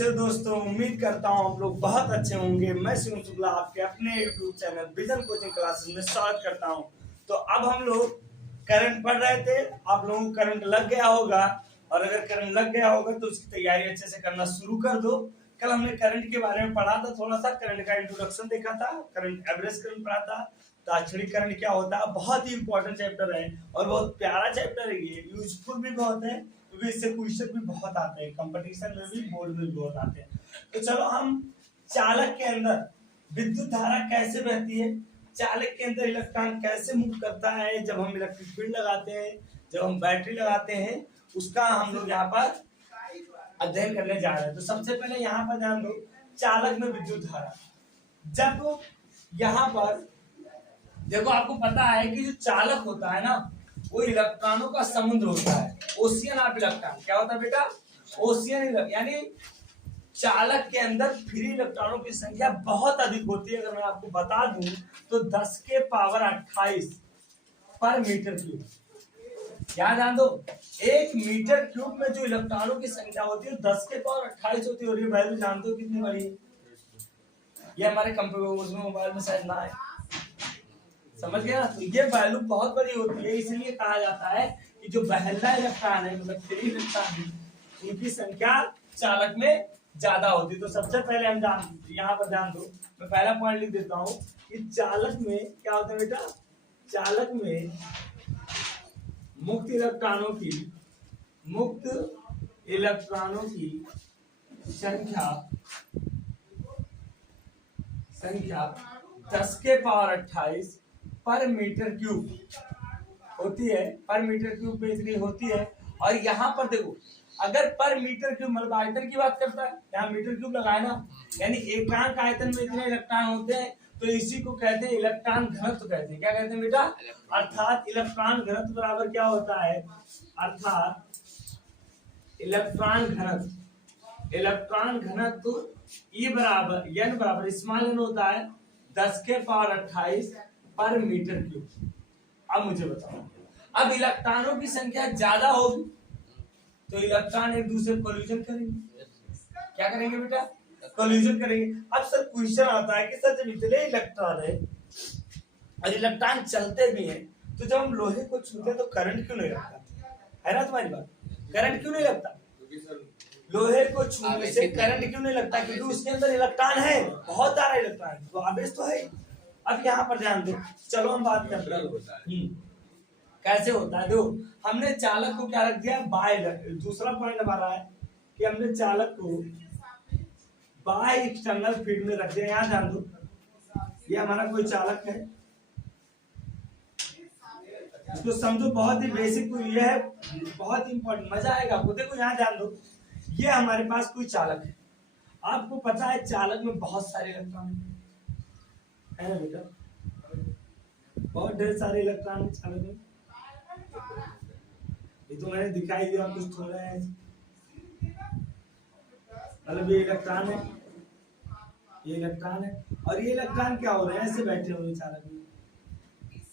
कैसे हो दोस्तों, उम्मीद करता हूँ आप लोग बहुत अच्छे होंगे। मैं शिव शुक्ला आपके अपने YouTube channel vision coaching classes में स्वागत करता हूँ। तो अब हम लोग करंट पढ़ रहे थे, आप लोगों को करंट लग गया होगा, और अगर करंट लग गया होगा तो उसकी तैयारी अच्छे से करना शुरू कर दो। कल हमने करंट के बारे में पढ़ा था, थोड़ा सा करंट का इंट्रोडक्शन देखा था, करंट एवरेज करंट पढ़ा था, ताक्षणिक करंट क्या होता है। बहुत ही इंपॉर्टेंट चैप्टर है और बहुत प्यारा चैप्टर है, ये यूजफुल भी बहुत है क्योंकि इससे क्वेश्चन भी बहुत आते हैं, कंपटीशन में भी, बोर्ड में भी बहुत आते हैं। तो चलो हम चालक के अंदर विद्युत धारा कैसे बहती है, चालक के अंदर इलेक्ट्रॉन कैसे मूव करता है, जब हम इलेक्ट्रिक फील्ड लगाते हैं, जब हम बैटरी लगाते हैं, उसका हम लोग यहाँ पर अध्ययन करने जा रहे हैं। तो सबसे पहले यहाँ पर ध्यान दो, चालक में विद्युत धारा। जब यहाँ पर देखो, आपको पता है कि जो चालक होता है ना, वो इलेक्ट्रॉनों का समुद्र होता है, ओशियन ऑफ इलेक्ट्रॉन। क्या होता है बेटा? ओशियन, यानी चालक के अंदर फ्री इलेक्ट्रॉनों की संख्या बहुत अधिक होती है। अगर मैं आपको बता दूं तो 10 के पावर 28 पर मीटर क्यूब। क्या ध्यान दो, 1 मीटर क्यूब में जो इलेक्ट्रॉनों की संख्या होती है 10 के पावर 28 होती है। और ये वैल्यू जानते हो कितनी बड़ी है? ये हमारे कंप्यूटर में, मोबाइल में शायद ना है, समझ गया? तो ये वैल्यू बहुत बड़ी होती है, इसलिए कहा जाता है कि जो बहला इलेक्ट्रॉन है, मतलब फ्री इलेक्ट्रॉन है, उनकी संख्या चालक में ज्यादा होती है। तो सबसे पहले हम यहाँ पर ध्यान दो, मैं पहला पॉइंट लिख देता हूँ कि चालक में क्या होता है बेटा? चालक में मुक्त इलेक्ट्रॉनों की संख्या 10 के पावर 28 पर मीटर क्यूब होती है। पर मीटर क्यूब में इतनी होती है। और यहाँ पर देखो, अगर पर मीटर क्यूब मतलब आयतन की बात करता है, यहाँ मीटर क्यूब लगाए ना, यानी एकांक आयतन में इतने इलेक्ट्रॉन होते हैं, तो इसी को कहते हैं इलेक्ट्रॉन घनत्व कहते हैं। क्या कहते हैं बेटा? अर्थात इलेक्ट्रॉन घनत्व बराबर क्या होता है? अर्थात इलेक्ट्रॉन घनत्व E बराबर n बराबर स्मॉल n होता है 10 के पावर 28 पर मीटर क्यूब। अब मुझे बताओ, अब इलेक्ट्रॉनों की संख्या ज्यादा होगी तो इलेक्ट्रॉन एक दूसरे कोलिजन करेंगे। क्या करेंगे बेटा? कोलिजन करेंगे। अब सर क्वेश्चन आता है कि सर जब इतने इलेक्ट्रॉन है और इलेक्ट्रॉन चलते भी हैं, तो जब हम लोहे को छूते तो करंट क्यों नहीं लगता? है ना तुम्हारी बात? करंट क्यों नहीं लगता? लोहे को छूने से करंट क्यों नहीं लगता? क्योंकि उसके अंदर इलेक्ट्रॉन है, बहुत सारा इलेक्ट्रॉन, तो आवेश तो है। अब यहाँ पर ध्यान दो, चलो हम बात करते हैं कैसे होता है। देखो, हमने चालक को क्या रख दिया? बाय। दूसरा पॉइंट हमारा है कि हमने चालक को बाय एक्सटर्नल फील्ड में रख दिया। यहाँ ध्यान दो, ये हमारा कोई चालक है, इसको समझो, बहुत ही बेसिक, ये है बहुत इंपॉर्टेंट, मजा आएगा आपको। देखो यहाँ ध्यान दो, ये हमारे पास कोई चालक है, आपको पता है चालक में बहुत सारे इलेक्ट्रॉन है ना बेटा? बहुत ढेर सारे इलेक्ट्रॉन है चालक में। ये तो मैंने दिखाई दिया, कुछ थोड़ा है, मतलब ये इलेक्ट्रॉन है, ये इलेक्ट्रॉन है, और ये इलेक्ट्रॉन क्या हो रहे हैं? ऐसे बैठे हुए चालक में,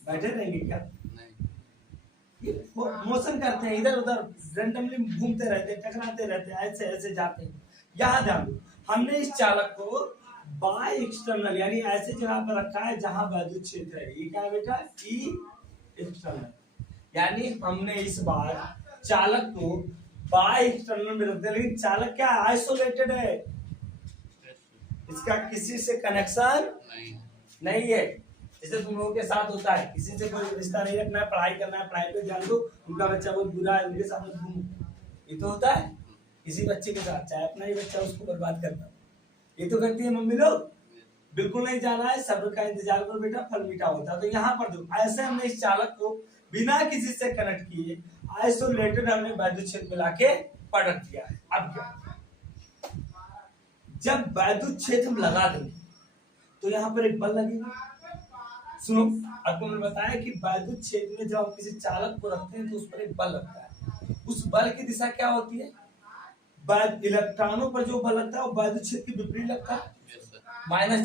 बैठे रहेंगे क्या? ये मोशन करते हैं, इधर उधर रैंडमली घूमते रहते हैं, टकराते रहते हैं, ऐसे ऐसे जाते हैं। यहाँ ध्यान दो, हमने इस चालक को बाय एक्सटर्नल यानी ऐसे जगह पर रखा है जहां वैद्युत क्षेत्र है। ये क्या है बेटा? ई एक्सटर्नल, यानी हमने इस बार चालक को बाय एक्सटर्नल में रख दिया। लेकिन चालक क्या आइसोलेटेड है, इसका किसी से कनेक्शन नहीं है। जैसे तुम लोगों के साथ होता है, किसी से कोई रिश्ता नहीं रखना है, पढ़ाई करना है, पढ़ाई पे ध्यान दो, उनका बच्चा बहुत बुरा है, उनके साथ घूमो, ये तो होता है किसी बच्चे के साथ, चाहे अपना ही बच्चा, उसको बर्बाद करना। ये तो कहती है मम्मी लोग, बिल्कुल नहीं जाना है, सब्र का इंतजार करो बेटा, फल मीठा होता है। तो यहाँ पर दो, ऐसे हमने इस चालक को बिना किसी से कनेक्ट किए आइसोलेटेड हमने वैद्युत क्षेत्र मिला के पलट दिया है। अब क्या, जब वैद्युत क्षेत्र हम लगा देंगे तो यहाँ पर एक बल लगेगा। सुनो, आपको मैंने बताया कि वैद्युत क्षेत्र में जब हम किसी चालक को रखते हैं तो उस पर एक बल लगता है। उस बल की दिशा क्या होती है? इलेक्ट्रॉनों पर जो बल लगता है वो वैद्युत क्षेत्र की विपरीत लगता है,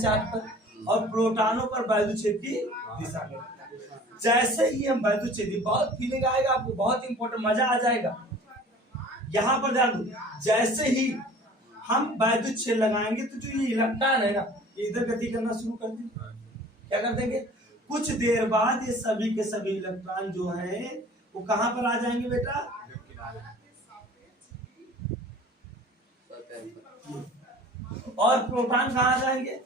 -चार्ज पर, और प्रोटॉनों पर वैद्युत क्षेत्र की दिशा में लगता है। जैसे ही हम वैद्युत क्षेत्र, बहुत फीलिंग आएगा आपको, बहुत इंपॉर्टेंट, मजा आ जाएगा। यहाँ पर ध्यान दो, जैसे ही हम वैद्युत क्षेत्र लगाएंगे तो जो ये इलेक्ट्रॉन है ना, ये इधर गति करना शुरू कर देंगे। क्या कर देंगे? कुछ देर बाद ये सभी के सभी इलेक्ट्रॉन जो है वो कहां पर आ जाएंगे बेटा? और प्रोटॉन कहां जाएंगे?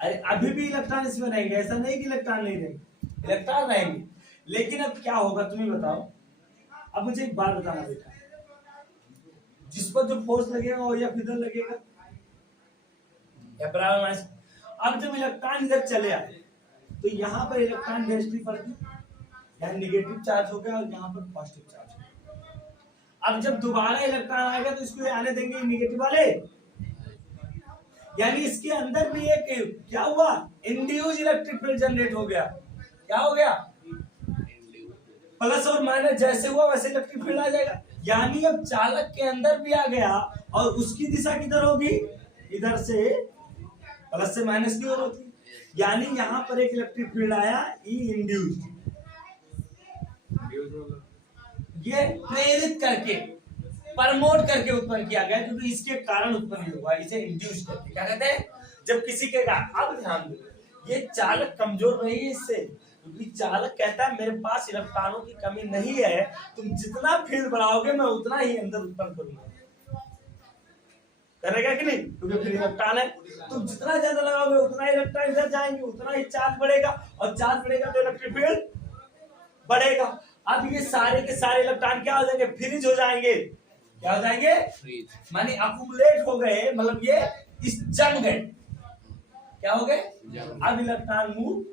अरे अभी भी इलेक्ट्रॉन इसमें रहेंगे, ऐसा नहीं कि इलेक्ट्रॉन नहीं रहेंगे, इलेक्ट्रॉन रहेंगे। लेकिन अब क्या होगा तुम ही बताओ। अब मुझे एक बात बताना बेटा, जिस पर जो फोर्स लगेगा वो या किधर लगेगा? या बराबर माइनस। अब जब इलेक्ट्रॉन इधर चले आए तो यहाँ पर इलेक्ट्रॉन डेंसिटी पड़ती, यहाँ निगेटिव चार्ज हो गया और यहाँ पर पॉजिटिव चार्ज हो गया। अब जब दोबारा इलेक्ट्रॉन आएगा तो इसको आने देंगे निगेटिव वाले, यानी इसके अंदर भी एक क्या हुआ? इंड्यूस इलेक्ट्रिक फील्ड जनरेट हो गया। क्या हो गया? प्लस और माइनस जैसे हुआ वैसे इलेक्ट्रिक फील्ड आ जाएगा। यानी अब चालक के अंदर भी आ गया और उसकी दिशा किधर होगी? इधर से प्लस से माइनस की ओर होती। यानी यहाँ पर एक इलेक्ट्रिक फील्ड आया, ई इंड्यूस्ड, ये प्रेरित करके प्रमोट करके उत्पन्न किया गया, क्योंकि इसके कारण उत्पन्न हुआ, इसे इंड्यूस करके। क्या कहते हैं? जब किसी के अब ध्यान दो, ये चालक कमजोर नहीं है इससे, क्योंकि चालक कहता है मेरे पास इलेक्ट्रॉनों की कमी नहीं है, तुम जितना फील्ड बढ़ाओगे मैं उतना ही अंदर उत्पन्न करूंगा। करेगा कि नहीं? क्योंकि फिर इलेक्ट्रॉन है, तुम जितना ज्यादा लगाओगे उतना इलेक्ट्रॉन इधर जाएंगे, उतना ही चार्ज बढ़ेगा, और चार्ज बढ़ेगा तो इलेक्ट्रिक फील्ड बढ़ेगा। अब ये सारे के सारे इलेक्ट्रॉन क्या हो जाएंगे? फ्रीज हो जाएंगे। क्या हो जाएंगे? माने अकुमुलेट हो गए, मतलब ये इस जम गए। क्या हो गए? अब इलेक्ट्रॉन मूव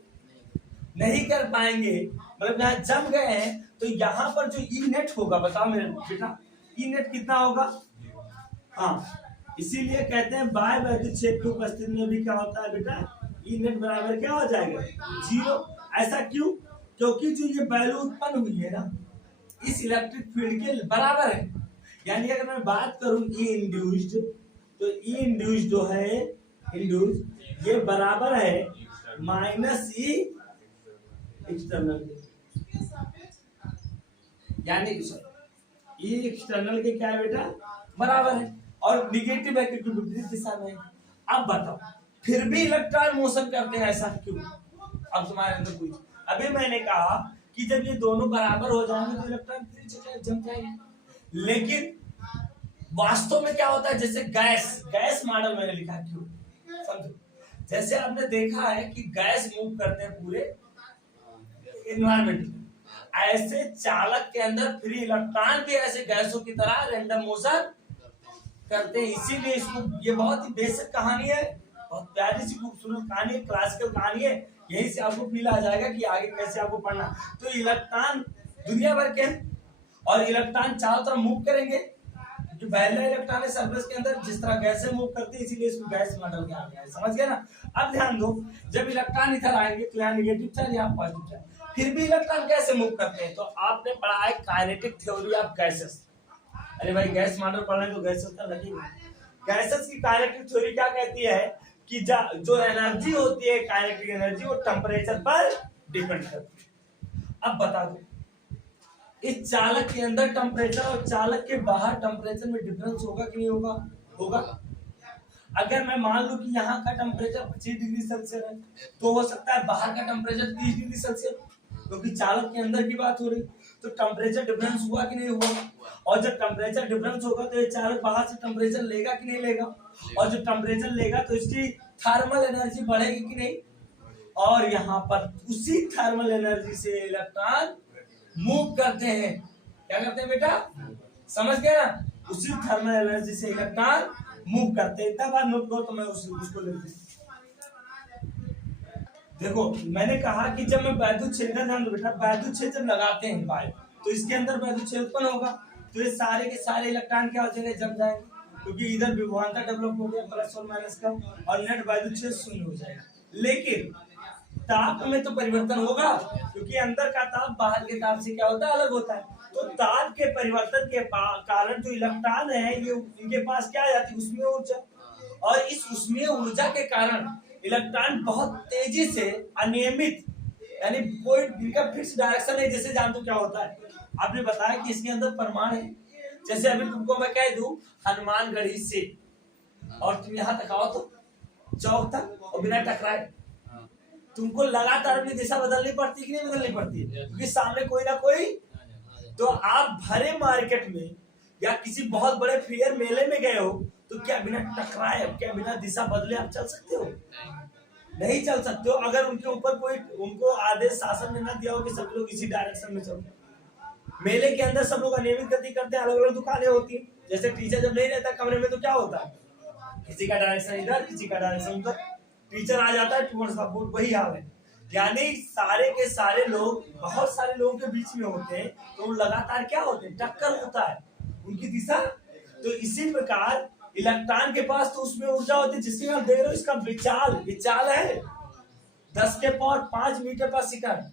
नहीं कर पाएंगे, मतलब यहाँ जम गए हैं। तो यहाँ पर जो ई नेट होगा, बताओ मेरे बेटा, ई नेट कितना होगा? हाँ, इसीलिए कहते हैं बाह्य वैद्युत क्षेत्र की उपस्थिति में भी क्या होता है बेटा? ई नेट बराबर क्या हो जाएगा? 0। ऐसा क्यों? क्योंकि जो ये वैल्यू उत्पन्न हुई है ना, इस इलेक्ट्रिक फील्ड के बराबर है। यानी अगर मैं बात करूं ई इंड्यूस्ड, तो ई इंड्यूस्ड जो है इंड्यूस्ड, ये बराबर है माइनस ई एक्सटर्नल। यानी ई एक्सटर्नल के क्या है बेटा? बराबर है, और निगेटिव है क्योंकि विपरीत दिशा में। अब बताओ, फिर भी इलेक्ट्रॉन मोशन करते हैं, ऐसा क्यों? अब तुम्हारे अंदर पूछ, अभी मैंने कहा कि जब ये दोनों बराबर हो जाएंगे तो इलेक्ट्रॉन फिर जम जाएंगे। लेकिन वास्तव में क्या होता है? जैसे गैस मॉडल मैंने लिखा, क्यों? समझो, जैसे आपने देखा है कि गैस मूव करते हैं पूरे एनवायरमेंट में, ऐसे चालक के अंदर फ्री इलेक्ट्रॉन भी ऐसे गैसों की तरह रैंडम मोशन करते हैं। इसीलिए इसको, ये बहुत ही बेसिक कहानी है, बहुत प्यारी सी खूबसूरत कहानी है, क्लासिकल कहानी है। यही से आपको फील आ जाएगा कि आगे कैसे आपको पढ़ना। तो इलेक्ट्रॉन दुनिया भर के हैं और इलेक्ट्रॉन चारों तरफ मूव करेंगे, जो पहला इलेक्ट्रॉन है सरफेस के अंदर जिस तरह गैस मूव करती है, इसीलिए इसको गैस मॉडल कहा गया है। समझ गए ना? अब ध्यान दो, जब इलेक्ट्रॉन इधर आएंगे तो यहाँ निगेटिव चार्ज, यहाँ पॉजिटिव चार्ज, फिर भी इलेक्ट्रॉन कैसे मूव करते हैं? तो आपने पढ़ा है काइनेटिक थ्योरी ऑफ गैसेस। अरे भाई, गैस मॉडल पढ़ रहे तो गैसेस का लगेगा। गैसेस की काइनेटिक थ्योरी क्या कहती है कि जो एनर्जी होती है, काइनेटिक एनर्जी, वो टेम्परेचर पर डिपेंड करती है। अब बता दो, इस चालक के अंदर टेम्परेचर और चालक के बाहर टेम्परेचर में डिफरेंस होगा कि नहीं होगा? होगा। अगर मैं मान लूं कि यहाँ का टेम्परेचर 25 डिग्री सेल्सियस है, तो हो सकता है बाहर का टेम्परेचर 30 डिग्री सेल्सियस, क्योंकि चालक के अंदर की बात हो रही। तो टेम्परेचर डिफरेंस हुआ कि नहीं हुआ? और जब टेम्परेचर डिफरेंस होगा तो ये चालक बाहर से टेम्परेचर लेगा कि नहीं लेगा? और जब टेम्परेचर लेगा तो इसकी थर्मल एनर्जी बढ़ेगी कि नहीं? और यहाँ पर उसी थर्मल एनर्जी से इलेक्ट्रॉन मूव करते हैं। क्या करते हैं बेटा? समझ गए ना? उसी थर्मल एनर्जी से इलेक्ट्रॉन मूव करते हैं। इतना बात नोट करो तो मैं उसको लेते हैं। देखो, मैंने कहा कि जब मैं वैद्युत क्षेत्र, ध्यान दो बेटा, वैद्युत क्षेत्र लगाते हैं बाहर, तो इसके अंदर वैद्युत क्षेत्र उत्पन्न होगा, तो ये सारे के सारे इलेक्ट्रॉन क्या हो जाएंगे? जम जाएंगे, क्योंकि इधर विभवांतर डेवलप हो गया प्लस और माइनस का, और नेट वैद्युत क्षेत्र शून्य हो जाएगा। लेकिन ताप में तो परिवर्तन होगा, क्योंकि अंदर का ताप बाहर के ताप से क्या होता है? अलग होता है। तो ताप के परिवर्तन के कारण जो इलेक्ट्रॉन है, ये इनके पास क्या आ जाती है? ऊष्मीय ऊर्जा। और इस ऊष्मीय ऊर्जा के कारण इलेक्ट्रॉन बहुत तेजी से अनियमित, यानी कोई इनका फिक्स डायरेक्शन नहीं। जैसे जानते हो क्या होता है? आपने बताया कि इसके अंदर परमाणु है, जैसे अभी तुमको मैं कह दूं हनुमानगढ़ी से, और तुम यहाँ तक आओ तो चौक तक और बिना टकराए, तुमको लगातार अपनी दिशा बदलनी पड़ती है कि नहीं बदलनी पड़ती है, क्योंकि सामने कोई ना कोई। तो आप भरे मार्केट में या किसी बहुत बड़े फेयर मेले में गए हो तो क्या बिना टकराए, क्या बिना दिशा बदले आप चल सकते हो? नहीं चल सकते हो। अगर उनके ऊपर कोई उनको आदेश शासन ने ना दिया हो कि सब लोग इसी डायरेक्शन में चलो। मेले के अंदर सब लोग अनियमित गति करते हैं, अलग अलग दुकानें होती हैं। जैसे टीचर जब नहीं रहता कमरे में तो क्या होता है, किसी का डायरेक्शन इधर, किसी का डायरेक्शन उधर, टीचर आ जाता है टूवर्ड्स द बोर्ड, वही हाल है। यानी सारे के सारे लोग बहुत सारे लोगों के बीच में होते हैं, तो लगातार क्या होते हैं, टक्कर होता है उनकी दिशा। तो इसी प्रकार इलेक्ट्रॉन के पास तो उसमें ऊर्जा होती है जिसकी आप देख रहे हो, इसका विचाल है 10 के पावर 5 मीटर पर सेकंड,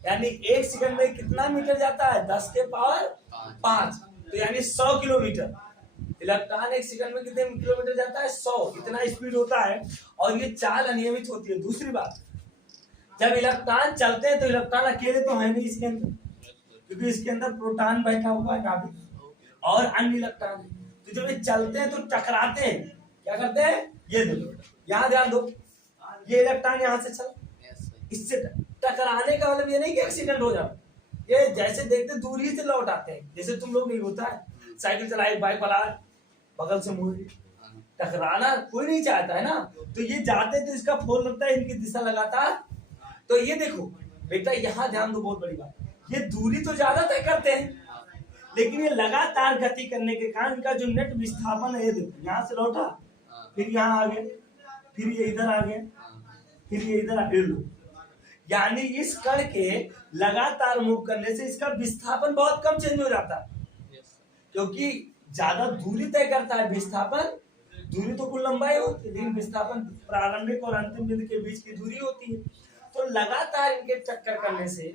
यानी 1 सेकंड में कितना मीटर जाता है, 10 के पावर 5, तो यानी 100 किलोमीटर। इलेक्ट्रॉन 1 सेकंड में कितने किलोमीटर जाता है, 100, इतना स्पीड होता है। और ये चाल अनियमित होती है। दूसरी बात, जब इलेक्ट्रॉन चलते हैं तो इलेक्ट्रॉन अकेले तो है नहीं इसके अंदर, क्योंकि इसके अंदर प्रोटॉन बैठा हुआ है काफी और अन्य इलेक्ट्रॉन है। तो जब ये चलते हैं तो टकराते हैं, क्या करते हैं, ये देखो यहाँ ध्यान दो, ये इलेक्ट्रॉन यहाँ से चल, इससे टकराने का मतलब ये नहीं कि एक्सीडेंट हो जाए, ये जैसे देखते दूर ही से लौट आते हैं। जैसे तुम लोग नहीं होता है, साइकिल चलाए, बाइक वाला बगल से मुड़, टकराना कोई नहीं चाहता है ना। तो ये जाते तो इसका फोन लगता है, इनकी दिशा लगातार। तो ये देखो बेटा, यहाँ ध्यान दो, बहुत बड़ी बात, ये दूरी तो ज्यादा तय करते हैं, लेकिन ये लगातार गति करने के कारण इनका जो नेट विस्थापन है, ये देखो यहाँ से लौटा, फिर यहाँ आ गया, फिर ये इधर आ गया, फिर ये इधर आ गया। यानी इस कण के लगातार मूव करने से इसका विस्थापन बहुत कम चेंज हो जाता है, क्योंकि ज्यादा दूरी तय करता है। विस्थापन दूरी तो कुल लंबाई होती है, लेकिन विस्थापन प्रारंभिक और अंतिम बिंदु के बीच की दूरी होती है। तो लगातार इनके चक्कर करने से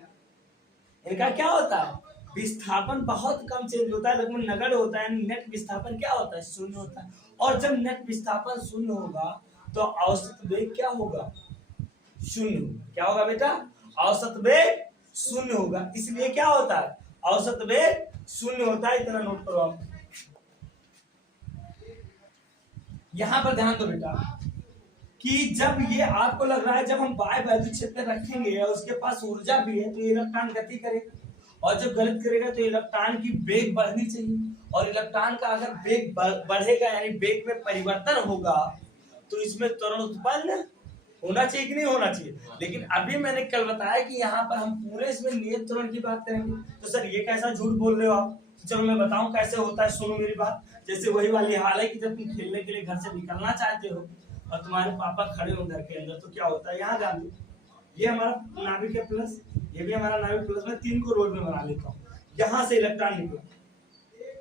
इनका क्या होता है, विस्थापन बहुत कम चेंज होता है, लगभग नगण्य होता है। नेट विस्थापन क्या होता है, शून्य होता है। और जब नेट विस्थापन शून्य होगा तो औसत वेग क्या होगा, शून्य। क्या होगा बेटा, औसत वेग शून्य होगा। इसलिए क्या होता है, औसत वेग शून्य होता है। इतना नोट करो आप। यहां पर ध्यान दो बेटा कि जब ये आपको लग रहा है, जब हम बाह्य वैद्युत क्षेत्र रखेंगे और उसके पास ऊर्जा भी है, तो इलेक्ट्रॉन गति करेगा, और जब गलत करेगा तो इलेक्ट्रॉन की वेग बढ़नी चाहिए। और इलेक्ट्रॉन का अगर वेग बढ़ेगा, यानी वेग में परिवर्तन होगा, तो इसमें त्वरण उत्पन्न होना चाहिए कि नहीं होना चाहिए। लेकिन अभी मैंने कल बताया कि यहाँ पर हम पूरे इसमें नियत त्वरण की बात करेंगे। तो सर ये कैसा झूठ बोल रहे हो आप, चलो मैं बताऊं कैसे होता है, सुनो मेरी बात। जैसे वही वाली हाल है कि जब तुम खेलने के लिए घर से निकलना चाहते हो और तुम्हारे पापा खड़े हो घर के अंदर, तो क्या होता है, यहाँ ध्यान दो, ये हमारा नाभिक है प्लस, ये भी हमारा नाभिक प्लस, में 3 को रोल में बना लेता हूँ। यहाँ से इलेक्ट्रॉन निकला,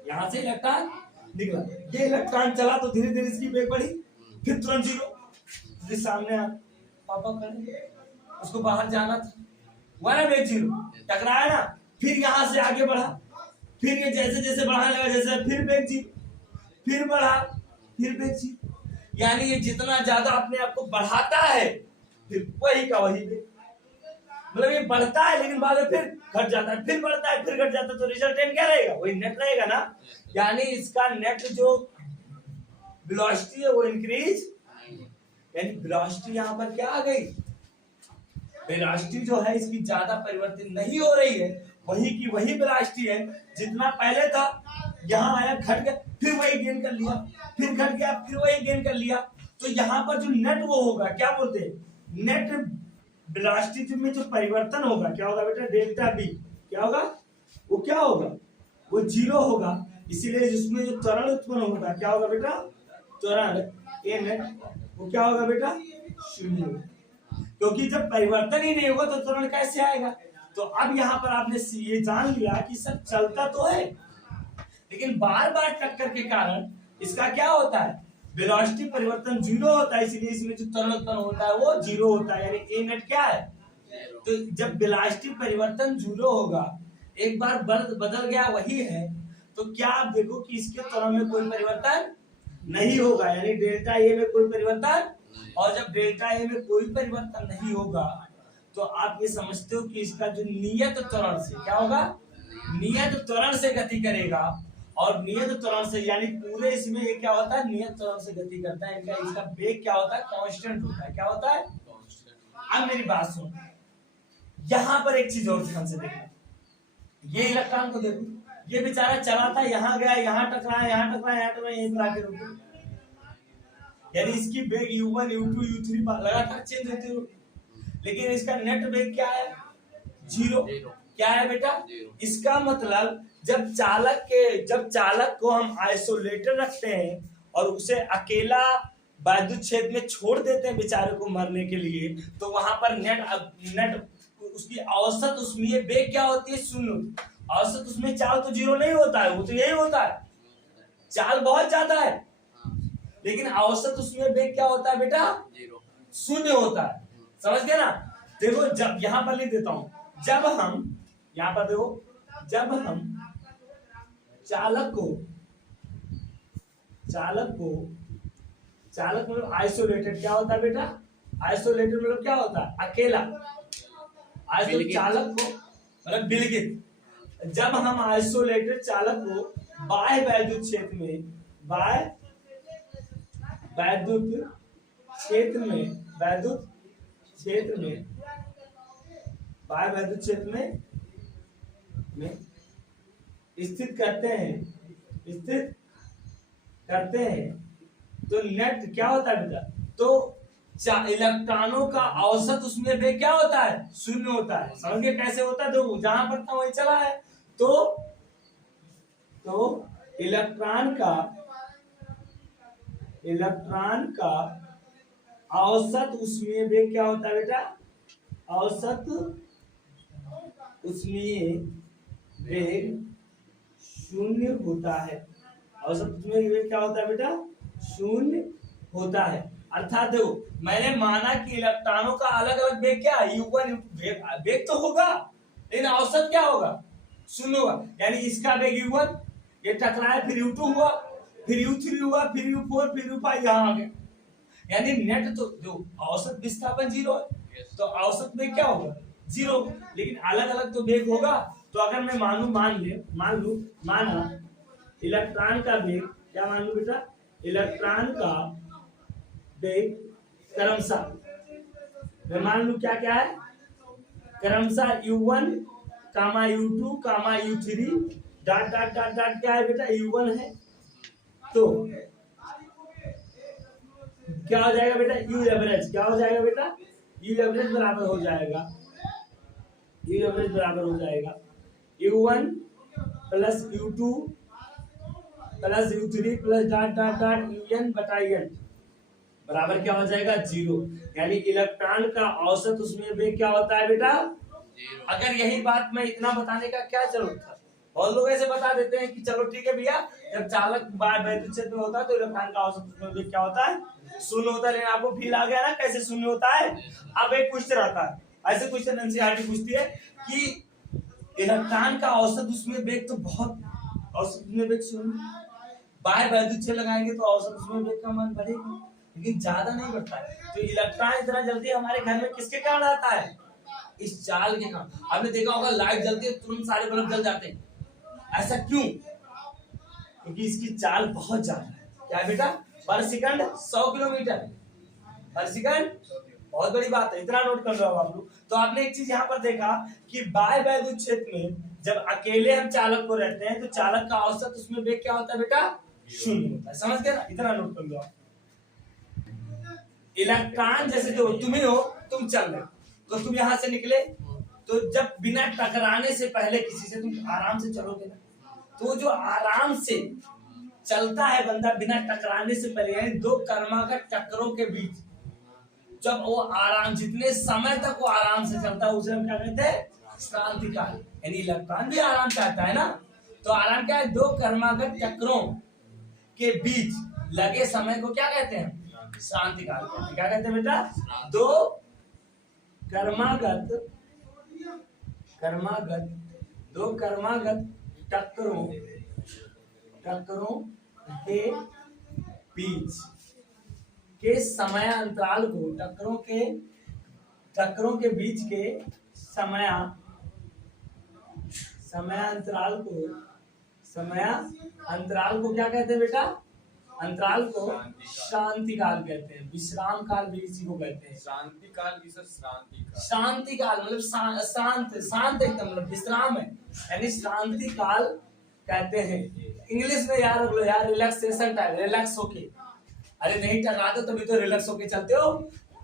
यहाँ से इलेक्ट्रॉन निकला, ये इलेक्ट्रॉन चला तो धीरे धीरे इसकी वेग बढ़ी, फिर तुरंत जीरो, सामने पापा खड़े, उसको बाहर जाना था, हुआ ना वेग जीरो, टकराया ना, फिर यहाँ से आगे बढ़ा, फिर ये जैसे जैसे बढ़ाने लगा, जैसे फिर वेग जीरो, फिर बढ़ा, फिर वेग जीरो। यानी ये जितना ज्यादा अपने आप को बढ़ाता है, फिर वही का वही वेग, मतलब ये बढ़ता है लेकिन बाद में फिर घट जाता है, फिर बढ़ता है फिर घट जाता है, तो रिजल्टेंट क्या रहेगा, वही नेट रहेगा ना। यानी इसका नेट जो वेलोसिटी है वो इंक्रीज, यानी वेलोसिटी यहाँ पर क्या आ गई, वेलोसिटी जो है इसकी ज्यादा परिवर्तित नहीं हो रही है, वही की वही वेलोसिटी है, जितना पहले था यहाँ आया घट गया, फिर वही गेन कर लिया, फिर घट गया, फिर वही गेन कर लिया। तो यहाँ पर जो नेट वो होगा, क्या बोलते हैं, नेट वेलोसिटी में जो परिवर्तन होगा, क्या होगा बेटा, डेल्टा बी, क्या होगा, वो क्या होगा, वो जीरो होगा। इसीलिए जिसमें जो त्वरण उत्पन्न होगा, क्या होगा बेटा, त्वरण ए नेट, वो क्या होगा बेटा, शून्य होगा, क्योंकि जब परिवर्तन ही नहीं होगा तो त्वरण कैसे आएगा। तो अब यहाँ पर आपने ये जान लिया कि सब चलता तो है, लेकिन बार बार टक्कर के कारण इसका क्या होता है, वेलोसिटी परिवर्तन जीरो होता है, इसलिए इसमें जो त्वरण उत्पन्न होता है वो जीरो होता है, यानी ए नेट क्या है। तो जब वेलोसिटी परिवर्तन जीरो होगा, एक बार बदल गया वही है, तो क्या आप देखो कि इसके त्वरण में कोई परिवर्तन नहीं होगा, यानी डेल्टा ए में कोई परिवर्तन। और जब डेल्टा ए में कोई परिवर्तन नहीं होगा तो आप ये समझते हो कि इसका जो नियत त्वरण से क्या होगा, नियत त्वरण से गति करेगा, और नियत त्वरण से, यानी पूरे इसमें ये क्या होता है, नियत त्वरण से गति करता है। इनका इसका वेग क्या होता है, कांस्टेंट होता है। क्या होता है? अब मेरी बात सुन, यहां पर एक चीज और ध्यान से देखना, ये इलेक्ट्रॉन को देखो, ये बेचारा चला था, यहाँ गया, यहाँ टकराया, यहाँ टकराया, यहाँ टकराया, यहीं पर आके रुक गया। यानी इसकी वेग u1 u2 u3 लगातार चेंज होती है, लेकिन इसका नेट वेग क्या है, 0। क्या है बेटा? इसका मतलब जब चालक को हम आइसोलेटेड रखते हैं और उसे अकेला विद्युत क्षेत्र में छोड़ देते हैं बेचारे को मरने के लिए, तो वहां पर नेट उसकी औसत ऊष्मीय वेग क्या होती है, 0। औसत उसमें चाल तो 0 नहीं होता है, वो तो यही होता है, चाल बहुत ज्यादा है, लेकिन औसत उसमें वेग क्या होता है बेटा, 0 होता है। समझ गए ना? देखो, जब यहां पर लिख देता हूं, जब हम यहां पर देखो, जब हम चालक मतलब आइसोलेटेड, क्या होता है बेटा, आइसोलेटेड मतलब क्या होता है, अकेला। चालक को मतलब विलगित, जब हम आइसोलेटेड चालक को बाह्य वैद्युत क्षेत्र में स्थित करते हैं तो नेट क्या होता है बेटा, तो इलेक्ट्रॉनों का औसत उसमें वेग क्या होता है, 0 होता है। समझिए कैसे होता है, देखो जहां पर था वही चला है, तो इलेक्ट्रॉन का औसत ऊष्मीय वेग क्या होता है बेटा, औसत ऊष्मीय वेग 0 होता है। औसत ऊष्मीय वेग क्या होता है बेटा, 0 होता है। अर्थात देखो, मैंने माना कि इलेक्ट्रॉनों का अलग अलग वेग क्या है, u1 वेग तो होगा, लेकिन औसत क्या होगा, 0 होगा। यानी इसका वेग u1, ये टकराया, फिर u2 हुआ, फिर u3 हुआ, फिर u4, फिर u5, यहाँ आ गया। यानी नेट तो जो औसत विस्थापन 0 है, तो औसत वेग क्या होगा, 0, लेकिन अलग अलग तो वेग होगा। तो अगर मैं माना इलेक्ट्रॉन का वेग, क्या मान लू बेटा, इलेक्ट्रॉन का वेग क्रमशः, मैं मान लू क्या क्या है, क्रमशः u1, u2, u3 dot dot dot dot क्या है बेटा, u1 है, तो क्या हो जाएगा बेटा, u एवरेज क्या हो जाएगा बेटा, u एवरेज बराबर हो जाएगा, u1 plus u2 plus u3 plus dot dot dot un बटा n बराबर क्या हो जाएगा, 0। यानी इलेक्ट्रॉन का औसत उसमें वेग क्या होता है बेटा, अगर यही बात मैं इतना बताने का क्या जरूरत था, बहुत लोग ऐसे बता देते हैं कि चलो ठीक है भैया, जब चालक विद्युत क्षेत्र में होता है तो इलेक्ट्रॉन का औसत उसमें वेग क्या होता है, 0 होता है। लेकिन आपको फील आ गया ना कैसे 0 होता है। अब एक क्वेश्चन आता है, ऐसे क्वेश्चन एनसीईआरटी पूछती है कि इलेक्ट्रॉन का औसत उसमें वेग तो बहुत, औसत उसमें वेग 0, बाह्य वैद्युत क्षेत्र लगाएंगे तो औसत उसमें वेग का मान बढ़ेगा, लेकिन ज्यादा नहीं बढ़ता है। तो इलेक्ट्रॉन इतना जल्दी हमारे घर में किसके कारण आता है, इस चाल के कारण। आपने देखा होगा लाइट जलती है तुरंत सारे बल्ब जल जाते हैं, ऐसा क्यों, क्योंकि इसकी चाल बहुत ज्यादा है। क्या बेटा, पर सेकंड 100 किलोमीटर पर सेकंड, बहुत बड़ी बात है, इतना नोट कर लो आप लोग। तो आपने एक चीज यहाँ पर देखा कि बाह्य वैद्युत क्षेत्र में जब अकेले हम चालक को रहते हैं तो चालक का औसत उसमें वेग क्या होता है बेटा, 0 होता है। समझ गए ना, इतना नोट कर लो आप। इलेक्ट्रॉन जैसे जो तुम्हें हो, तुम चल रहे तो तुम यहाँ से निकले, तो जब बिना टकराने से पहले किसी से तुम आराम से चलोगे ना, तो जो आराम से चलता है बंदा बिना टकराने से पहले, यानी दो कर्मागत टक्करों के बीच जब वो आराम, जितने समय तक वो आराम से चलता है उसे हम क्या कहते हैं, क्रांति काल। यानी इलेक्ट्रॉन भी आराम चाहता है ना, तो आराम क्या है, दो कर्मागत चक्रों के बीच लगे समय को क्या कहते हैं, क्रांति काल कहते हैं। क्या कहते हैं बेटा, दो कर्मागत टक्करों के बीच के समय अंतराल को, टक्करों के बीच के समय अंतराल को समय अंतराल को क्या कहते हैं बेटा? अंतराल को शांति काल कहते हैं। विश्राम काल भी इसी को कहते हैं। शांति काल भी सर, शांति काल। शांति काल मतलब शांत शांत एकदम मतलब विश्राम है, यानी शांति काल कहते हैं। इंग्लिश में यार रख लो यार, रिलैक्सेशन टाइम, रिलैक्स होके। अरे नहीं टकराते हो तभी तो रिलैक्स होके चलते हो।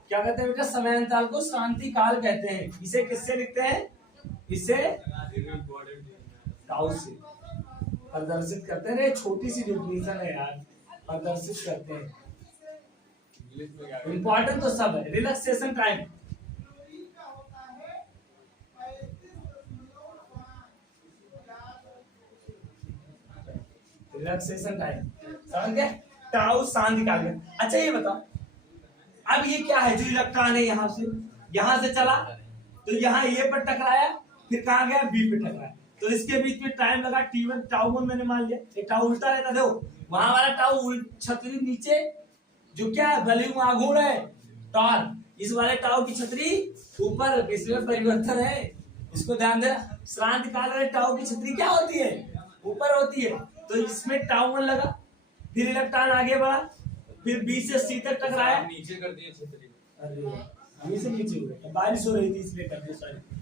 क्या कहते हैं बेटा? समय अंतराल को शांति काल कहते हैं। इसे किससे लिखते हैं? इसे टाउ से प्रदर्शित करते हैं। छोटी सी डेफिनेशन है यार, प्रदर्शित करते हैं। इंपॉर्टेंट तो सब है। रिलैक्सेशन टाइम, रिलैक्सेशन टाइम समझ गए? टाउ शांति काल में। अच्छा ये बताओ, अब ये क्या है? जो इलेक्ट्रॉन है यहाँ से चला तो यहाँ ए पर टकराया, फिर कहाँ गया? बी पे टकराया। तो इसके बीच में टाइम लगा T1, टाउ 1 मैंने मान लिया। एक टाउ उल्टा रहता, देखो वहां वाला टाउ छतरी नीचे, जो क्या है वॉल्यूम आघूर्ण है टॉर, इस वाले टाउ की छतरी ऊपर, इसमें परिवर्तन है, इसको ध्यान देना। शांति काल वाले टाउ की छतरी क्या होती है? ऊपर होती है। तो इसमें टाउ 1 लगा, फिर इलेक्ट्रॉन आगे बढ़ा, फिर बी से सी तक टकराया, नीचे कर दिए छतरी। अरे बी से नीचे हुआ, बारिश हो रही थी इसलिए कर दिया, सॉरी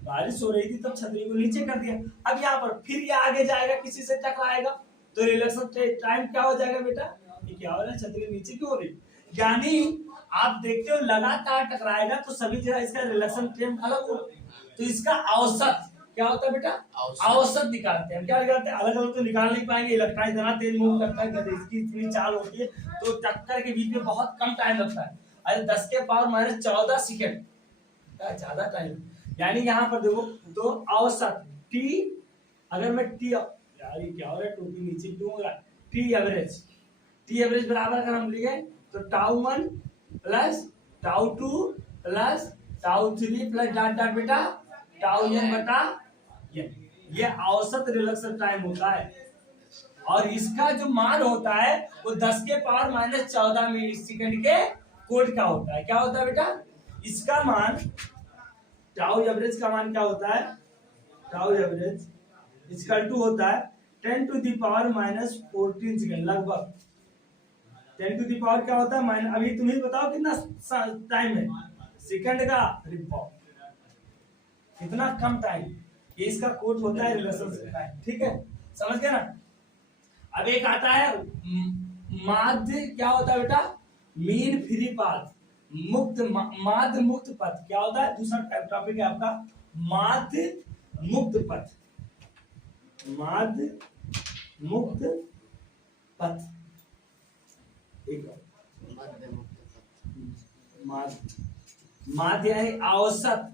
बारिश हो रही थी तब छतरी को नीचे कर दिया। अब यहाँ पर फिर ये आगे जाएगा, किसी से टकराएगा, तो रिलेक्शन टाइम क्या हो जाएगा बेटा? ये क्या हो रहा है? छतरी नीचे क्यों हो रही? यानी आप देखते हो लगातार टकराएगा तो सभी जगह इसका रिलेक्शन टाइम अलग हो। तो इसका औसत क्या होता है बेटा? औसत निकालते हैं। क्या निकालते हैं? अलग अलग तो निकाल नहीं पाएंगे, इलेक्ट्रॉन इतना तेज मूव करता है कि इसकी इतनी चाल होती है तो टक्कर के बीच में बहुत कम टाइम लगता है। अरे 10 के पावर -14 सेकंड, ज्यादा टाइम। यानी यहाँ पर देखो तो औसत T, अगर मैं T, यार ये क्या हो रहा है? टोपी नीचे क्यों हो रहा है? T एवरेज बराबर अगर हम लिखे तो tau 1 plus tau 2 plus tau 3 plus dot dot बेटा टाउ n बटा n। ये औसत रिलेक्शन टाइम होता है, और इसका जो मान होता है वो 10 के पावर -14 मिली सेकंड के कोड का होता है। क्या होता है बेटा? इसका मान टाउ एवरेज का मान क्या होता है? टाउ एवरेज इक्वल टू होता है 10 टू द पावर -14 सेकंड, लगभग 10 टू द पावर क्या होता है? अभी तुम्हें बताओ कितना टाइम है सेकंड का? कितना कम टाइम। ये इसका कोड होता है रिलेशन टाइम। ठीक है, समझ गए ना? अब एक आता है माध्य, क्या होता है बेटा? मीन फ्री पाथ, मुक्त माध्य मुक्त पथ। क्या होता है? दूसरा टॉपिक है आपका माध्य मुक्त पथ, माध्य मुक्त पथ। एक माध्य है औसत।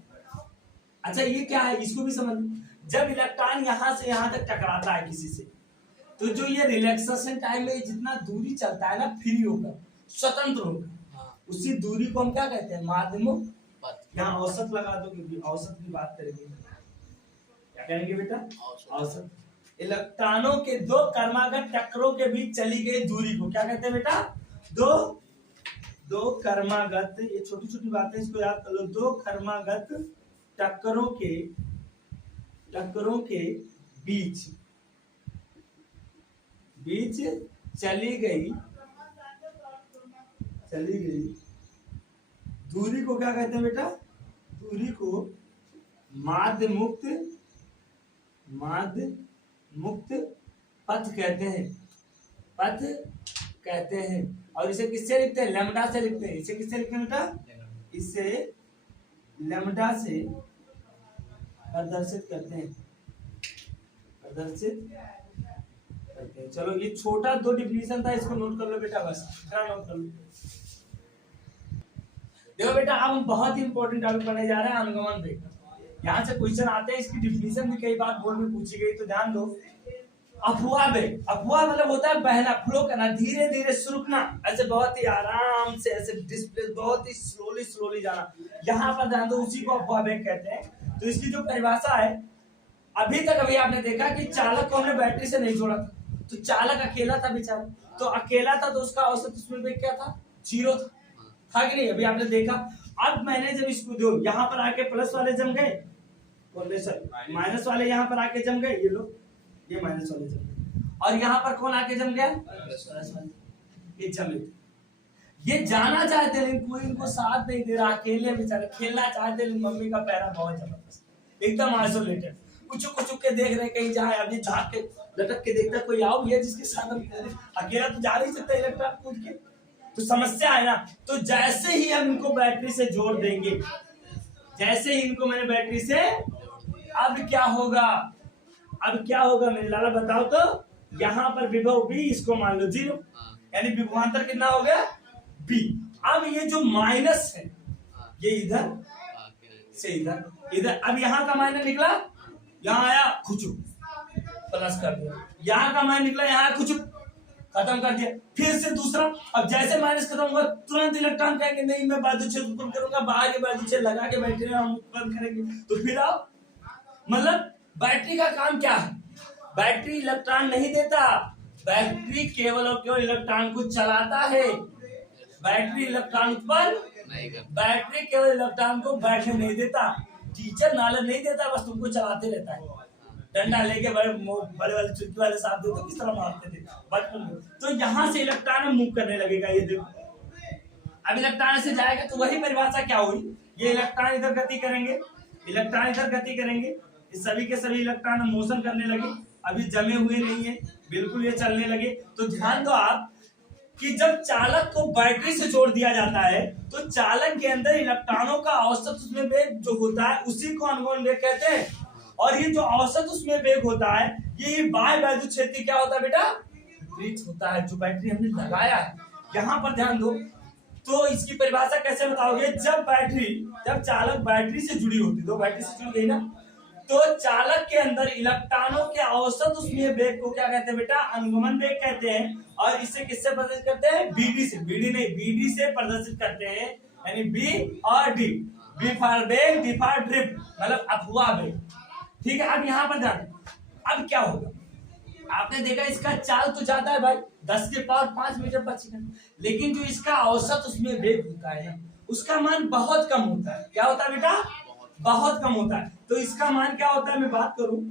अच्छा ये क्या है? इसको भी समझ। जब इलेक्ट्रॉन यहाँ से यहाँ तक टकराता है किसी से, तो जो ये रिलैक्सेशन टाइम में जितना दूरी चलता है ना, फ्री होकर, स्वतंत्र होकर, उसी दूरी को हम क्या कहते हैं? माध्यमुक्त पथ। यहाँ औसत लगा दो क्योंकि औसत की बात करेंगे। क्या कहेंगे बेटा? औसत। इलेक्ट्रॉनों के दो कर्मागत टक्करों के बीच चली गई दूरी को क्या कहते हैं बेटा? दो कर्मागत, ये छोटी छोटी बातें इसको याद कर लो। दो कर्मागत टक्करों के बीच चली गई दूरी को क्या कहते हैं बेटा? दूरी को माध्य मुक्त पथ कहते हैं। और इसे किससे लिखते हैं? लैम्डा से लिखते हैं। इसे किससे लिखते हैं बेटा? इसे लैम्डा से प्रदर्शित करते हैं। चलो ये छोटा दो डिफिनेशन था, इसको नोट कर लो बेटा, बस इतना नोट कर लो। देखो बेटा अब हम बहुत ही इंपॉर्टेंट टॉपिक पढ़ने जा रहे हैं, अनुगमन वेग। यहाँ से क्वेश्चन आते हैं, इसकी डिफिनेशन भी कई बार बोर्ड में पूछी गई, तो ध्यान दो। अफवाह वेग, अफवाह मतलब होता है बहना, फ्लो करना, धीरे धीरे सुरुकना, ऐसे बहुत ही आराम से, ऐसे डिस्प्लेस बहुत ही स्लोली जाना। यहाँ पर ध्यान दो, उसी को अफवाह वेग कहते हैं। तो इसकी जो परिभाषा है, अभी आपने देखा कि चालक को हमने बैटरी से नहीं जोड़ा था, तो चालक अकेला था बेचारा, तो अकेला था तो उसका औसत उसमें वेग क्या था? 0 था कि नहीं? अभी आपने देखा। अब मैंने जब इसको दो, यहाँ पर आके प्लस वाले जम गए, माइनस वाले यहाँ पर आके जम गए, ये लो ये माइनस वाले जम गए, और यहाँ पर कौन आके जम गया, प्लस वाले, ये जमे थे। ये जाना चाहते लेकिन कोई इनको साथ नहीं दे रहा, अकेले बेचारे खेलना चाहते लेकिन मम्मी का पैरा बहुत जबरदस्त, एकदम आइसोलेटेड, कुछ के देख रहे कहीं जाए, अभी झाँक के लटक के देखता कोई आओ ये जिसके साथ हम खेलें, अकेला तो जा नहीं सकता इलेक्ट्रॉन कूद के, तो समस्या है ना। तो जैसे ही हम इनको बैटरी से जोड़ देंगे, जैसे ही इनको मैंने बैटरी से, अब क्या होगा, अब क्या होगा मेरे लाला बताओ तो, यहाँ पर विभव बी, इसको मान लो 0, यानी विभवांतर कितना हो गया बी। अब ये जो माइनस है ये इधर से इधर, इधर, अब यहाँ का माइनस निकला, यहाँ आया खुचू, प्लस कर दिया, यहाँ का माइनस निकला, यहाँ खुचू, खत्म कर दिया, फिर से दूसरा। अब जैसे माइनस खत्म होगा तुरंत इलेक्ट्रॉन कहेंगे नहीं मैं वैद्युत उत्पन्न करूंगा, बाहर के वैद्युत लगा के बैटरी हम उत्पन्न करेंगे, तो फिर आओ, मतलब बैटरी का काम क्या है, बैटरी इलेक्ट्रॉन नहीं देता, बैटरी केवल और केवल इलेक्ट्रॉन को चलाता है, बैटरी इलेक्ट्रॉन उत्पन्न नहीं करता, बैटरी केवल इलेक्ट्रॉन को बैठने नहीं देता, टीचर नॉलेज नहीं देता, बस तुमको चलाते रहता है, डंडा लेके बड़े वाले चुटकी वाले साथ दे तो किस तरह मारते थे बचपन में। तो यहाँ से इलेक्ट्रॉन मूव करने लगेगा, ये देखो अब इलेक्ट्रॉन से जाएगा तो वही परिभाषा क्या हुई, ये इलेक्ट्रॉन इधर गति करेंगे, इलेक्ट्रॉन इधर गति करेंगे, ये सभी के सभी इलेक्ट्रॉन मोशन करने लगे, अभी जमे हुए नहीं है, बिल्कुल ये चलने लगे। तो ध्यान दो आप कि जब चालक को बैटरी से जोड़ दिया जाता है तो चालक के अंदर इलेक्ट्रॉनों का औसत उसमें वेग जो होता है उसी को अनुगमन वेग कहते हैं, और ये जो औसत उसमें वेग होता है ये बाह्य वैद्युत क्षेत्र क्या होता है बेटा, विपरीत होता है, जो बैटरी हमने लगाया है। यहाँ पर ध्यान दो, तो इसकी परिभाषा कैसे बताओगे, जब चालक बैटरी से जुड़ी होती, तो बैटरी से जुड़ी गई ना, तो चालक के अंदर इलेक्ट्रॉनों के औसत उसमें वेग को क्या कहते हैं बेटा, अनुगमन वेग कहते हैं, और इसे किससे प्रदर्शित करते हैं, बीडी से, बीडी से प्रदर्शित करते हैं, यानी बी और डी, बी फॉर वेग, डी फॉर ड्रिफ्ट, मतलब अफवाह वेग, ठीक है। अब यहाँ पर ध्यान, अब क्या होगा, आपने देखा इसका चाल तो जाता है भाई 10 के पावर 5 मीटर पर सेकंड, लेकिन जो इसका औसत उसमें वेग होता है ना उसका मान बहुत कम होता है, क्या होता है बेटा, बहुत कम होता है। तो इसका मान क्या होता है, मैं बात करूं,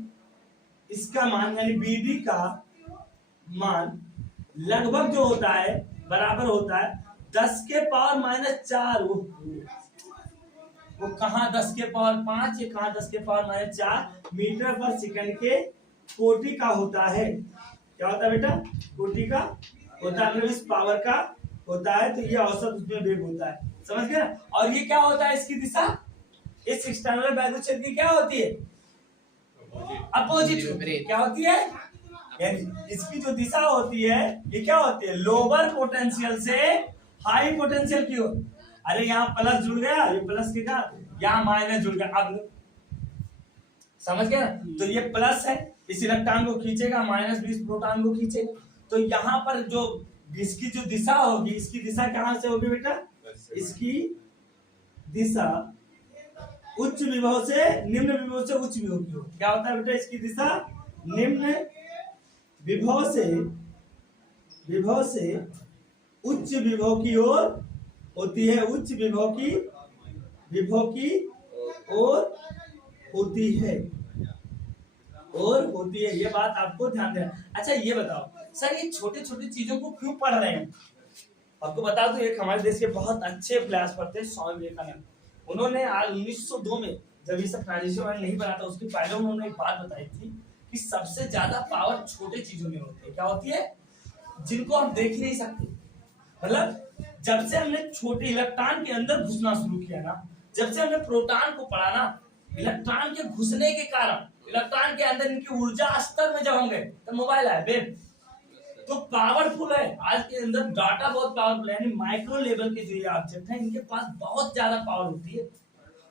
इसका मान यानी बीडी का मान लगभग जो होता है बराबर होता है 10 के पावर -4, वो कहाँ 10 के पावर 5 है, कहाँ 10 के पावर -4 मीटर पर सेकंड के कोटि का होता है, क्या होता है बेटा, कोटि का होता है, मतलब इस पावर का होता है, तो ये औसत उसमें वेग होता है, समझ गए ना। और ये क्या होता है, इसकी दिशा, इस एक्सटर्नल वैद्युत क्षेत्र की क्या होती है, अपोजिट, क्या होती है, यानी इसकी जो दिशा होती है ये क्या होती है, लोअर पोटेंशियल से हाई पोटेंशियल की ओर। अरे यहाँ प्लस जुड़ गया, ये प्लस के का, यहाँ माइनस जुड़ गया, अब समझ गया, तो ये प्लस है, इस इलेक्ट्रॉन को खींचेगा, -20 प्रोटॉन को खींचेगा, तो यहाँ पर जो इसकी जो दिशा होगी, इसकी दिशा कहां से होगी बेटा, इसकी दिशा उच्च विभव से निम्न विभव से उच्च विभव की ओर, क्या होता है बेटा, इसकी दिशा निम्न विभव से उच्च विभव की ओर होती है, उच्च विभव की ओर होती है, ये बात आपको ध्यान देना। अच्छा ये बताओ सर, ये छोटे छोटे चीजों को क्यों पढ़ रहे हैं, आपको बता दो, एक हमारे देश के बहुत अच्छे फिलोसोफर थे स्वामी विवेकानंद, उन्होंने आज 1902 में जब ये सब ट्रांजिशन नहीं बना था उसके पहले उन्होंने एक बात बताई थी कि सबसे ज्यादा पावर छोटे चीजों में होती है, क्या होती है, जिनको हम देख ही नहीं सकते। मतलब जब से हमने छोटे इलेक्ट्रॉन के अंदर घुसना शुरू किया ना, जब से हमने प्रोटॉन को पढ़ा ना, इलेक्ट्रॉन के घुसने के कारण इलेक्ट्रॉन के अंदर इनकी ऊर्जा स्तर में जब होंगे तो मोबाइल है वेब, तो पावरफुल है, आज के अंदर डाटा बहुत पावरफुल है, यानी माइक्रो लेवल के जो ये ऑब्जेक्ट है इनके पास बहुत ज्यादा पावर होती है,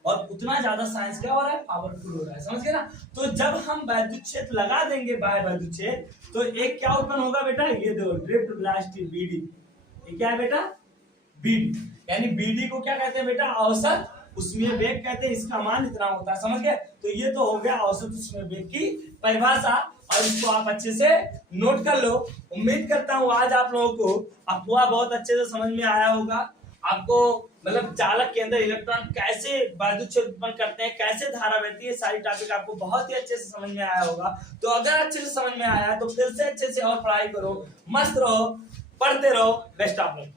और उतना ज्यादा साइंस क्या हो रहा है, पावरफुल हो रहा है, समझ गए ना। तो जब हम वैद्युत क्षेत्र लगा देंगे, बाह्य वैद्युत क्षेत्र, तो एक क्या उत्पन्न होगा बेटा, ये देखो ड्रिफ्ट वेलोसिटी बीडी, ये क्या है बेटा, बीडी, यानी बीडी को क्या कहते हैं बेटा, औसत उसमें वेग कहते हैं, इसका मान इतना होता है, समझ गए। तो ये तो हो गया औसत उसमें वेग की परिभाषा, और इसको आप अच्छे से नोट कर लो। उम्मीद करता हूँ आज आप लोगों को अफवाह बहुत अच्छे से समझ में आया होगा, आपको मतलब चालक के अंदर इलेक्ट्रॉन कैसे विद्युत क्षेत्र उत्पन्न करते हैं, कैसे धारा बहती है, सारी टॉपिक आपको बहुत ही अच्छे से समझ में आया होगा। तो अगर अच्छे से समझ में आया तो फिर से अच्छे से और पढ़ाई करो, मस्त रहो, पढ़ते रहो। Best of luck.